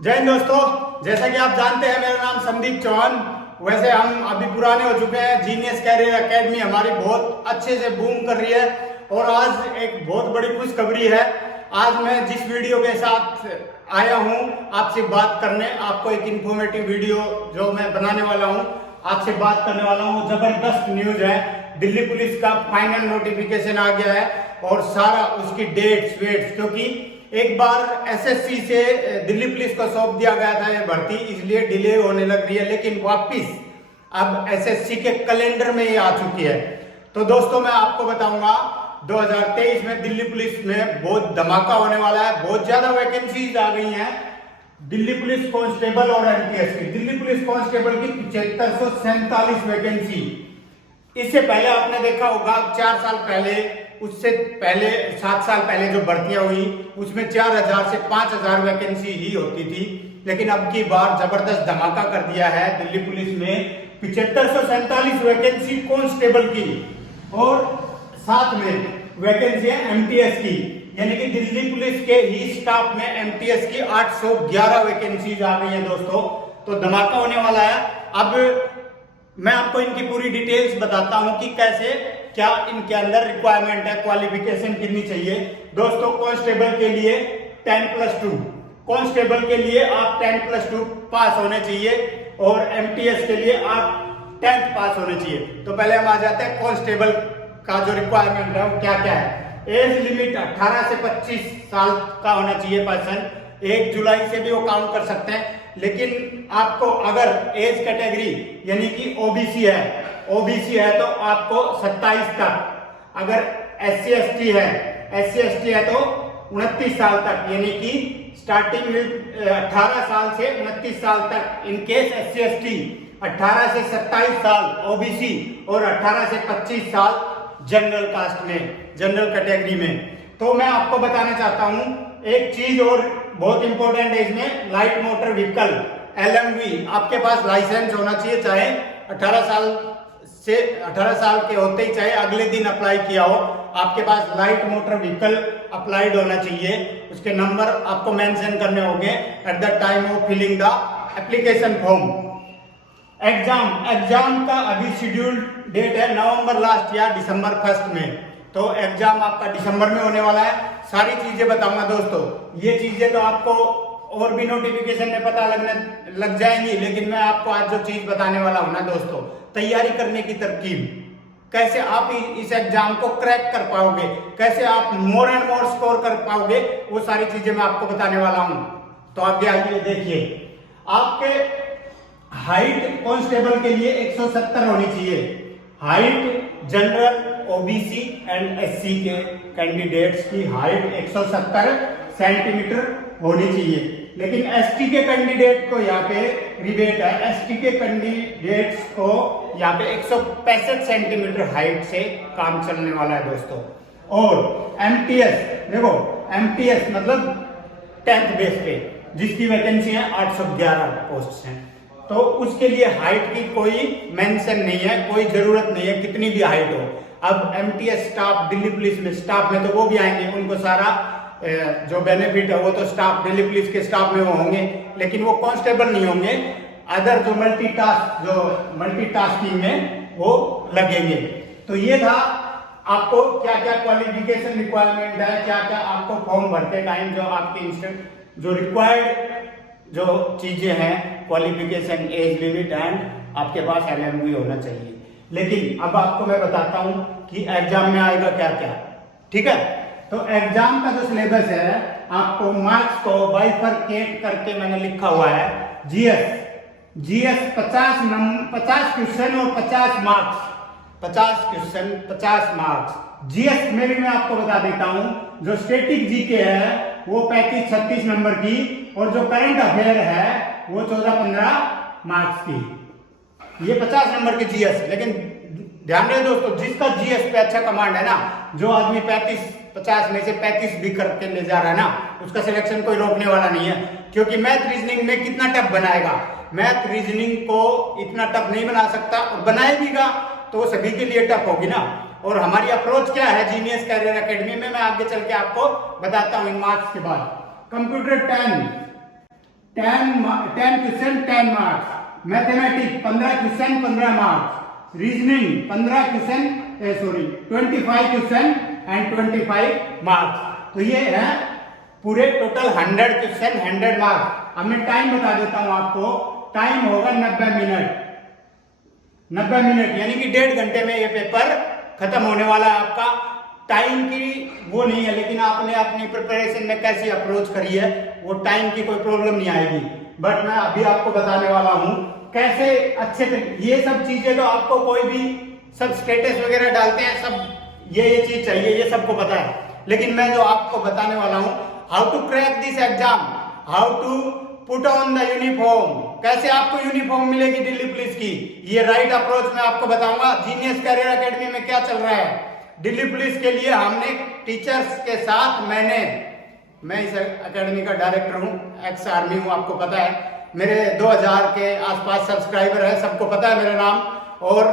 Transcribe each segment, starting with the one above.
जय हिंद दोस्तों, जैसा कि आप जानते हैं मेरा नाम संदीप चौहान। वैसे हम अभी पुराने हो चुके हैं। जीनियस कैरियर एकेडमी हमारी बहुत अच्छे से बूम कर रही है और आज एक बहुत बड़ी खुशखबरी है। आज मैं जिस वीडियो के साथ आया हूं आपसे बात करने, आपको एक इंफॉर्मेटिव वीडियो जो मैं बनाने वाला हूं, आपसे बात करने वाला हूं। जबरदस्त न्यूज है। दिल्ली पुलिस का फाइनल नोटिफिकेशन आ गया है और सारा उसकी डेट्स वेट्स, क्योंकि एक बार एसएससी से दिल्ली पुलिस को सौंप दिया गया था ये भर्ती, इसलिए डिले होने लग रही है, लेकिन वापिस अब एसएससी के कैलेंडर में ये आ चुकी है। तो दोस्तों मैं आपको बताऊंगा 2023 में दिल्ली पुलिस में बहुत धमाका होने वाला है। बहुत ज्यादा वैकेंसीज आ गई हैं दिल्ली पुलिस कांस्टेबल और एमटीएस की। दिल्ली पुलिस कांस्टेबल की 7547 वैकेंसी। इससे पहले आपने देखा होगा 4 साल पहले, उससे पहले 7 साल पहले जो भर्तियां हुई उसमें 4000 से 5000 वैकेंसी ही होती थी, लेकिन अब की बार जबरदस्त धमाका कर दिया है दिल्ली पुलिस में। 7547 वैकेंसी कांस्टेबल की और साथ में वैकेंसी है एमटीएस की, यानी कि दिल्ली पुलिस के ही स्टाफ में एमटीएस की 811 वैकेंसीज आ गई है दोस्तों। तो धमाका होने वाला है। अब मैं आपको इनकी पूरी डिटेल्स बताता हूं कि कैसे क्या इनके अंदर रिक्वायरमेंट है, क्वालिफिकेशन कितनी चाहिए। दोस्तों कांस्टेबल के लिए 10+2, कांस्टेबल के लिए आप 10+2 पास होने चाहिए और एमटीएस के लिए आप 10th पास होने चाहिए। तो पहले हम आ जाते हैं कांस्टेबल का जो रिक्वायरमेंट है वो क्या क्या है। एज लिमिट 18 से 25 साल का होना चाहिए पर्सन। 1 जुलाई से भी वो काउंट कर सकते हैं, लेकिन आपको अगर एज कैटेगरी यानी कि ओबीसी है तो आपको 27 तक। अगर SC ST है तो 29 साल तक, यानी कि स्टार्टिंग में 18 साल से 29 साल तक। इन केस SC ST 18 से 27 साल ओबीसी और 18 से 25 साल जनरल कास्ट में, जनरल कैटेगरी में। तो मैं आपको बताना चाहता हूं एक चीज और बहुत इंपॉर्टेंट है इसमें, लाइट मोटर व्हीकल LMV आपके पास लाइसेंस होना चाहिए, चाहे 18 साल के होते ही, चाहे अगले दिन अप्लाई किया हो, आपके पास लाइट मोटर व्हीकल अप्लाइड होना चाहिए। उसके नंबर आपको मेंशन करने होंगे at the time of filling the application form. Exam का अभी शेड्यूल्ड डेट है नवंबर लास्ट या दिसंबर 1 में। तो एग्जाम आपका दिसंबर में होने वाला है। सारी चीजें बताऊंगा दोस्तों। ये चीजें तो आपको और भी नोटिफिकेशन में पता लग जाएंगी, लेकिन मैं आपको आज जो चीज बताने वाला हूं ना दोस्तों, तैयारी करने की तरकीब, कैसे आप इस एग्जाम को क्रैक कर पाओगे, कैसे आप मोर एंड मोर स्कोर कर पाओगे, वो सारी चीजें मैं आपको बताने वाला हूं। तो आगे आइए देखिए। आपके हाइट कांस्टेबल के लिए 170 होनी चाहिए। Height general, OBC and SC के कैंडिडेट्स की हाइट 170 सेंटीमीटर होनी चाहिए। लेकिन एसटी के कैंडिडेट को यहाँ पे रिबेट है। एसटी के कैंडिडेट्स को यहाँ पे 165 सेंटीमीटर हाइट से काम चलने वाला है दोस्तों। और एमटीएस, देखो एमटीएस मतलब 10th बेस पे, जिसकी वैकेंसी है 811 पोस्ट हैं। तो उसके लिए हाइट की कोई मेंशन नहीं है, कोई जरूरत नहीं है कितनी भी हाइट हो। अब एमटीएस स्टाफ दिल्ली पुलिस में, स्टाफ में तो वो भी आएंगे, उनको सारा जो बेनिफिट है वो तो स्टाफ दिल्ली पुलिस के स्टाफ में वो होंगे, लेकिन वो कांस्टेबल नहीं होंगे। अदर जो मल्टीटास्किंग में वो लगेंगे। तो ये था आपको क्या क्या क्वालिफिकेशन रिक्वायरमेंट है, क्या क्या आपको फॉर्म भरते टाइम जो आपके जो रिक्वायर्ड जो चीजें हैं, क्वालिफिकेशन, एज लिमिट एंड आपके पास LMV होना चाहिए। लेकिन अब आपको मैं बताता हूं कि एग्जाम में आएगा क्या क्या, ठीक है। तो एग्जाम का जो सिलेबस है, आपको मार्क्स को बाइफरकेट करके मैंने लिखा हुआ है। जीएस 50 क्वेश्चन और 50 मार्क्स, 50 क्वेश्चन 50 मार्क्स। जीएस में भी मैं आपको बता देता हूं, जो स्टैटिक जीके है वो 35-36 नंबर की, और जो करंट अफेयर है वो 14-15 मार्क्स की। ये 50 नंबर की जीएस। लेकिन ध्यान रहे दोस्तों, जिसका जीएस पे अच्छा कमांड है ना, जो आदमी 50 में से 35 भी करके ले जा रहा है ना, उसका सिलेक्शन कोई रोकने वाला नहीं है। क्योंकि मैथ रीजनिंग में कितना टफ बनाएगा, मैथ रीजनिंग को इतना टफ नहीं बना सकता, और बनाएगा तो वो सभी के लिए टफ होगी ना। और हमारी अप्रोच क्या है जीनियस कैरियर एकेडमी में, मैं आगे चल के आपको बताता हूं इन मार्क्स के बाद। Computer 10 question 10 marks, mathematics 15 question 15 marks, reasoning 15 question 25 question and 25 marks. तो ये है पूरे टोटल 100 क्वेश्चन 100 मार्क्स। अब मैं टाइम बता देता हूं आपको, टाइम होगा 90 मिनट, 90 मिनट यानी कि 1.5 घंटे में ये पेपर खत्म होने वाला है आपका। टाइम की वो नहीं है, लेकिन आपने अपनी प्रिपरेशन में कैसी अप्रोच करी है वो टाइम की कोई प्रॉब्लम नहीं आएगी। बट मैं अभी आपको बताने वाला हूं कैसे अच्छे ये सब चीजें तो आपको कोई भी सब स्टेटस वगैरह डालते हैं, सब ये चीज चाहिए, ये सबको पता है। लेकिन मैं जो आपको बताने वाला हूं, how to crack this exam, how to put on the uniform, कैसे आपको यूनिफॉर्म मिलेगी दिल्ली पुलिस की, ये राइट अप्रोच मैं आपको बताऊंगा। जीनियस कैरियर एकेडमी में क्या चल रहा है दिल्ली पुलिस के लिए, हमने टीचर्स के साथ मैं इस एकेडमी का डायरेक्टर हूं, एक्स आर्मी हूं, आपको पता है। मेरे 2000 के आसपास सब्सक्राइबर है, सबको पता है मेरा नाम, और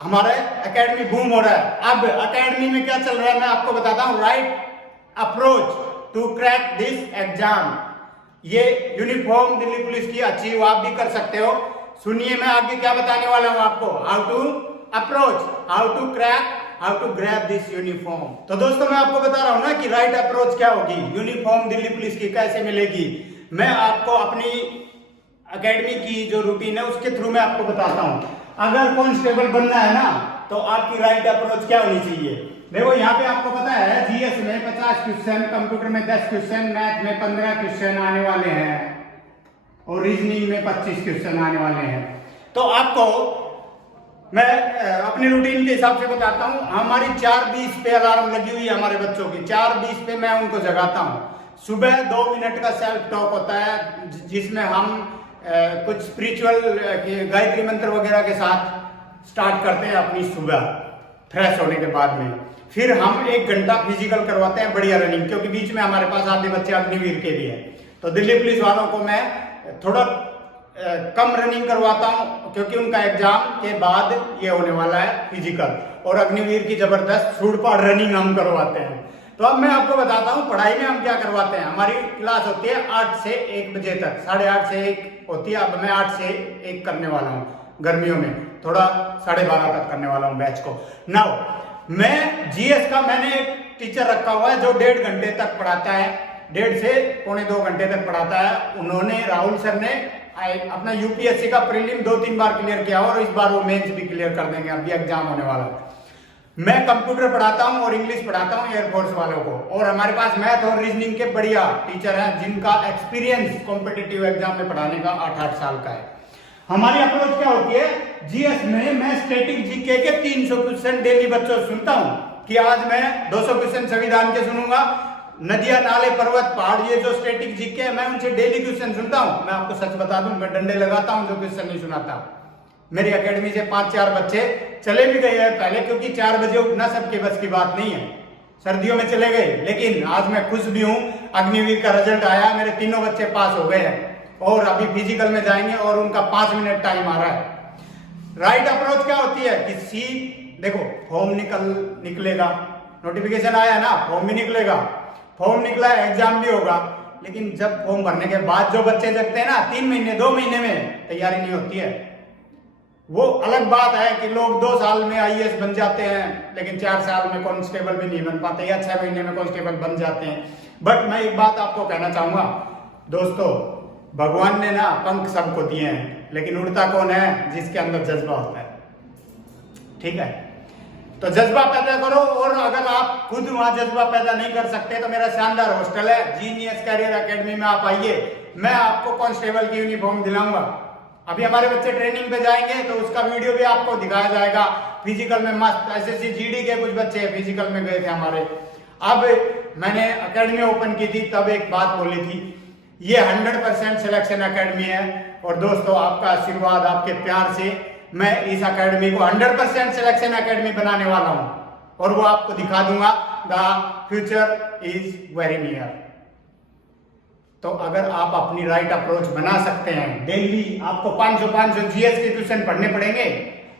हमारा एकेडमी बूम हो रहा है। अब एकेडमी में क्या चल रहा है मैं आपको बताता हूं, right approach to crack this exam. ये यूनिफॉर्म दिल्ली पुलिस की अचीव आप भी कर सकते हो। सुनिए मैं आगे क्या बताने वाला हूं आपको, how to approach, how to crack, how to grab this uniform. तो दोस्तों मैं आपको बता रहा हूं ना कि राइट अप्रोच क्या होगी, यूनिफॉर्म दिल्ली पुलिस की कैसे मिलेगी। मैं आपको अपनी एकेडमी की जो रूटीन है उसके थ्रू मैं आपको बताता हूं। अगर कांस्टेबल बनना है ना तो आपकी राइट अप्रोच क्या होनी चाहिए। देखो यहाँ पे आपको पता है जीएस में 50 क्वेश्चन, कंप्यूटर में 10 क्वेश्चन, मैथ में 15 क्वेश्चन आने वाले हैं और रीजनिंग में 25 क्वेश्चन आने वाले हैं। तो आपको मैं अपनी रूटीन के हिसाब से बताता हूं। हमारी 4:20 पे अलार्म लगी हुई है हमारे बच्चों की, 4:20 पे मैं उनको जगाता हूं। सुबह 2 मिनट का सेल्फ टॉक होता है जिसमें हम कुछ स्पिरिचुअल गायत्री मंत्र वगैरह के साथ स्टार्ट करते हैं अपनी सुबह फ्रेश होने के बाद में। फिर हम 1 घंटा फिजिकल करवाते हैं, बढ़िया रनिंग, क्योंकि बीच में हमारे पास आधे बच्चे अग्निवीर के भी हैं। तो दिल्ली पुलिस वालों को मैं थोड़ा कम रनिंग करवाता हूं क्योंकि उनका एग्जाम के बाद ये होने वाला है फिजिकल, और अग्निवीर की जबरदस्त छूटपाट रनिंग हम करवाते हैं। तो अब मैं आपको बताता हूं पढ़ाई में हम क्या करवाते हैं। हमारी क्लास होती है 8 से 1 बजे तक, 8:30 से 1 होती है। अब मैं 8 से 1 करने वाला हूं, गर्मियों में थोड़ा 12:30 तक करने वाला हूं बैच को। नाउ मैं जीएस का मैंने एक टीचर रखा हुआ है जो 1.5 घंटे तक पढ़ाता है, 1.5 से 1.25 घंटे तक पढ़ाता है। उन्होंने, राहुल सर ने अपना यूपीएससी का प्रीलिम 2-3 बार क्लियर किया और इस बार वो मेंस भी क्लियर कर देंगे, अभी एग्जाम होने वाला है। मैं कंप्यूटर पढ़ाता हूं और इंग्लिश पढ़ाता हूं एयरफोर्स वालों को, और हमारे पास मैथ और रीजनिंग के बढ़िया टीचर हैं जिनका एक्सपीरियंस कॉम्पिटिटिव एग्जाम में पढ़ाने का 8-8 साल का है। हमारी अप्रोच क्या होती है, जीएस में मैं स्टैटिक जीके के 300 क्वेश्चन डेली बच्चों से सुनता हूं कि आज मैं 200 क्वेश्चन संविधान के सुनूंगा, नदियां नाले पर्वत पहाड़ ये जो स्टैटिक जीके है मैं उनसे डेली क्वेश्चन सुनता हूं। मैं आपको सच बता दूं, मैं डंडे लगाता हूं जो क्वेश्चन नहीं सुनाता। मेरी एकेडमी से 5-4 बच्चे चले भी गए हैं पहले, क्योंकि 4 बजे उठना सबके बस की बात नहीं है, सर्दियों में चले गए। लेकिन आज मैं खुश भी हूं, अग्निवीर का रिजल्ट आया, मेरे तीनों बच्चे पास हो गए हैं और अभी फिजिकल में जाएंगे और उनका 5 मिनट टाइम आ रहा है। राइट अप्रोच क्या होती है कि सी देखो फॉर्म निकलेगा, नोटिफिकेशन आया ना, फॉर्म भी निकलेगा, फॉर्म निकला एग्जाम भी होगा। लेकिन जब फॉर्म भरने के बाद जो बच्चे जगते हैं ना 3 महीने 2 महीने में तैयारी नहीं होती है। वो अलग बात है कि लोग 2 साल में आईएएस बन जाते हैं लेकिन 4 साल में कांस्टेबल भी नहीं बन पाते, या 6 महीने में कांस्टेबल बन जाते हैं। बट मैं एक बात आपको कहना चाहूंगा दोस्तों, भगवान ने ना पंख सबको दिए हैं, लेकिन उड़ता कौन है, जिसके अंदर जज्बा होता है। ठीक है, तो जज्बा पैदा करो, और अगर आप खुद वहां जज्बा पैदा नहीं कर सकते तो मेरा शानदार हॉस्टल है जीनियस कैरियर एकेडमी में आप आइए, मैं आपको कांस्टेबल की यूनिफॉर्म दिलाऊंगा। अभी हमारे बच्चे ट्रेनिंग पे जाएंगे तो उसका वीडियो भी आपको दिखाया जाएगा। फिजिकल में मस्त एसएससी जीडी के कुछ बच्चे फिजिकल में गए थे हमारे। अब मैंने एकेडमी ओपन की थी तब एक बात बोली थी, ये 100% सिलेक्शन एकेडमी है, और दोस्तों आपका आशीर्वाद आपके प्यार से मैं इस एकेडमी को 100% सिलेक्शन एकेडमी बनाने वाला हूं, और वो आपको दिखा दूंगा। The future is very near. तो अगर आप अपनी राइट अप्रोच बना सकते हैं, डेली आपको 500 जीएस के क्वेश्चन पढ़ने पड़ेंगे,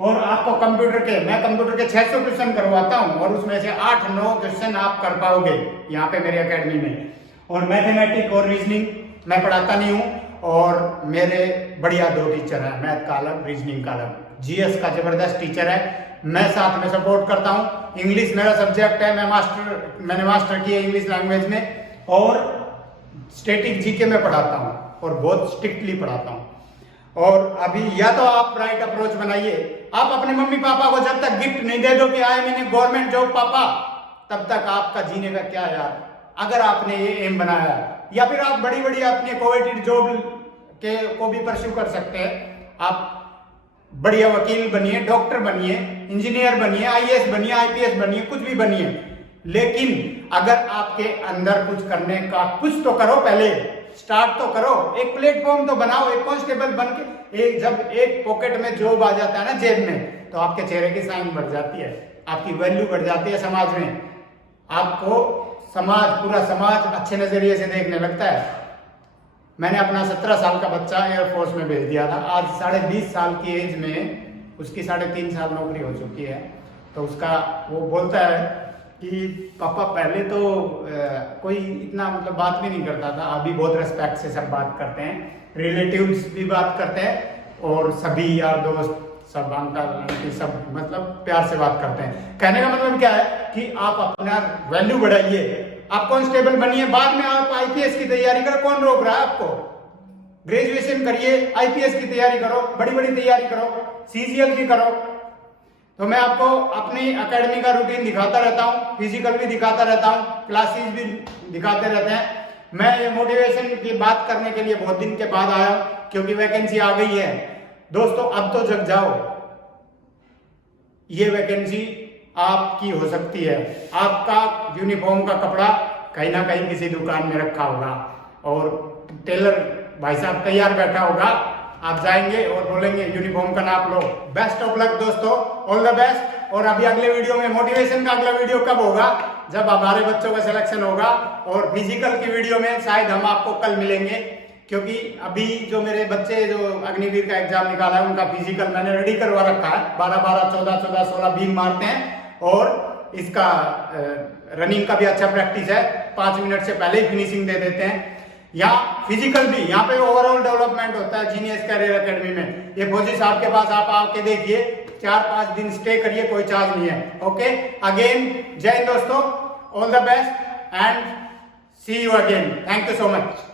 और आपको कंप्यूटर के, मैं कंप्यूटर के 600 क्वेश्चन करवाता हूं और उसमें से 8-9 क्वेश्चन आप कर पाओगे यहाँ पे मेरी एकेडमी में। और मैथमेटिक्स और रीजनिंग मैं पढ़ाता नहीं हूँ और मेरे बढ़िया 2 टीचर हैं, मैथ का अलग, रीजनिंग का अलग। जीएस का जबरदस्त टीचर है, मैं साथ में सपोर्ट करता हूँ। इंग्लिश मेरा सब्जेक्ट है, मैंने मास्टर किया इंग्लिश लैंग्वेज में, और स्टैटिक जीके में पढ़ाता हूँ और बहुत स्ट्रिक्टली पढ़ाता हूँ। और अभी या तो आप राइट अप्रोच बनाइए, आप अपने मम्मी पापा को जब तक गिफ्ट नहीं दे दो कि आए मैंने गवर्नमेंट जॉब पापा, तब तक आपका जीने का क्या यार। अगर आपने ये एम बनाया, या फिर आप बड़ी बड़ी अपने कोवेटेड जॉब के को भी परस्यू कर सकते हैं। आप बढ़िया वकील बनिए, डॉक्टर बनिए, इंजीनियर बनिए, आईएएस बनिए, आईपीएस बनिए, कुछ भी बनिए, लेकिन अगर आपके अंदर कुछ करने का, कुछ तो करो, पहले स्टार्ट तो करो, एक प्लेटफॉर्म तो बनाओ, एक कांस्टेबल बन के। जब एक पॉकेट में जॉब आ जाता है ना, जेब में, तो आपके चेहरे की साइन बढ़ जाती है, आपकी वैल्यू बढ़ जाती है समाज में, आपको समाज, पूरा समाज अच्छे नजरिए से देखने लगता है। मैंने अपना 17 साल का बच्चा एयरफोर्स में भेज दिया था, आज 20.5 साल की एज में उसकी 3.5 साल नौकरी हो चुकी है। तो उसका वो बोलता है कि पापा पहले तो कोई इतना मतलब बात भी नहीं करता था, अभी बहुत रेस्पेक्ट से सब बात करते हैं, रिलेटिव्स भी बात करते हैं, और सभी यार दोस्त सब अंकल सब मतलब प्यार से बात करते हैं। कहने का मतलब क्या है कि आप अपना वैल्यू बढ़ाइए, आप कांस्टेबल बनिए, बाद में आप आईपीएस की तैयारी करो, कौन रोक रहा है आपको। ग्रेजुएशन करिए, आईपीएस की तैयारी करो, बड़ी बड़ी तैयारी करो, सीजीएल की करो। तो मैं आपको अपनी एकेडमी का रूटीन दिखाता रहता हूँ, फिजिकल भी दिखाता रहता हूँ, क्लासेस भी दिखाते रहते हैं। मैं ये मोटिवेशन की बात करने के लिए बहुत दिन के बाद आया, क्योंकि वैकेंसी आ गई है। दोस्तों अब तो जग जाओ, ये वैकेंसी आपकी हो सकती है। आपका यूनिफॉर्म का कपड़ा कहीं ना कहीं किसी दुकान में रखा होगा, और टेलर भाई साहब तैयार बैठा होगा, आप जाएंगे और बोलेंगे यूनिफॉर्म का नाप लो। बेस्ट ऑफ लक दोस्तों, ऑल द बेस्ट। और अभी अगले वीडियो में मोटिवेशन का अगला वीडियो कब होगा, जब हमारे बच्चों का सिलेक्शन होगा, और फिजिकल की वीडियो में शायद हम आपको कल मिलेंगे, क्योंकि अभी जो मेरे बच्चे जो अग्निवीर का एग्जाम निकाला है उनका फिजिकल मैंने रेडी करवा रखा है। 12-12, 14-14, 16 बीम मारते हैं, और इसका रनिंग का भी अच्छा प्रैक्टिस है, 5 मिनट से पहले ही फिनिशिंग दे देते हैं। यहाँ फिजिकल भी, यहाँ पे ओवरऑल डेवलपमेंट होता है जीनियस कैरियर एकेडमी में। ये फौजी साहब के पास आप आके देखिए, 4-5 दिन स्टे करिए, कोई चार्ज नहीं है। ओके, अगेन जय हिंद दोस्तों, all the best and see you again, thank you so much.